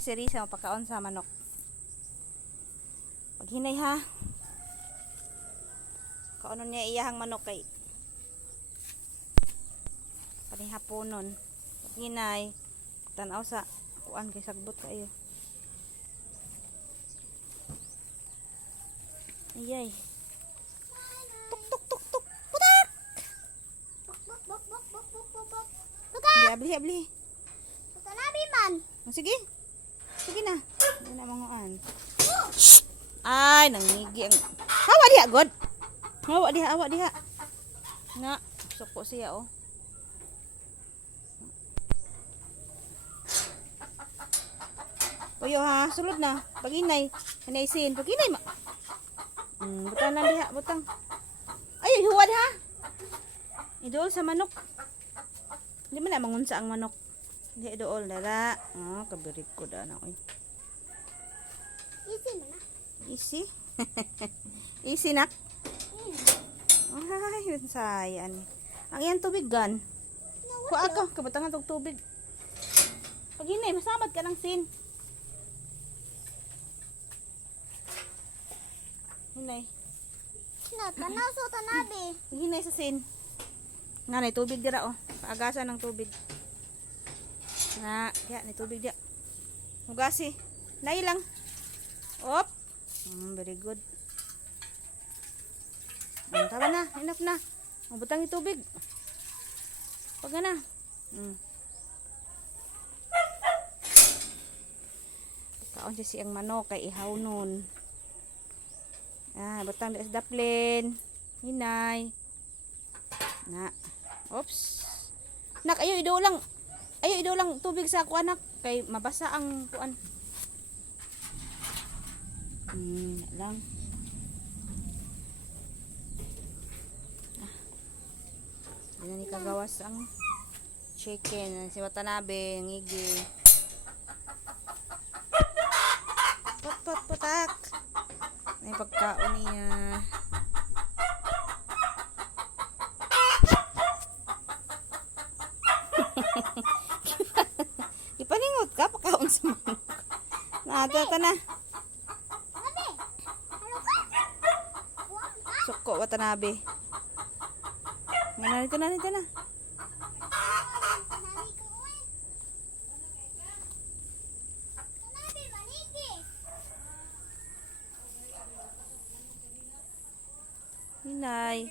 Ay, si Risa, mapakaon sa manok. Paghinay ha. Kaunon niya iyahang manok kay panihaponon. Paghinay, tanaw sa kuan kay sagbot kayo. Ayay. Tuk tuk tuk tuk. Putak. Abli abli. Tanabi man. Sige. Sige na. Hindi na manguan. Ay, nangigi ang... Hawa diha, God. Hawa diha. Na, suko siya, oh. Uyo ha, sulod na. Paginay. Hinaysin. Paginay, ma. Butang na diha, butang. Ay, huwad ha. Idol sa manok. Hindi man na mangunsa ang manok. Hindi idol, dala. Oh, kabirik ko da na, oy. Easy man na. Easy. Easy nak. Ay, yun sayan. Ang iyan tubig gan. Kuha ako, kabutangan tog tubig. Pag hinay, masamad ka ng sin. Hinay. Tanaw so tanabi. Pag hinay sa sin. Nga na, tubig dira oh. Paagasan ng tubig. Na, kaya ni tubig dira. Hugasi. Nay lang. Op. Very good. Tama na, enough na. Butang yung tubig. Pag na. Kaon siya siyang manok kay ihaw nun. Butang sa daplin. Hinay. Na. Oops. Nak, ayo ido lang. Ayo ido lang tubig sa ako anak. Kay mabasa ang kuan. Lang. Yan ni kagawas ang chicken. Si Watanabe, ngigi. Pot potak. May pagkaon niya. Ipaningot ka, pagkaon sa manok. Naata na. Suko, Watanabe. Nito na. Hinay.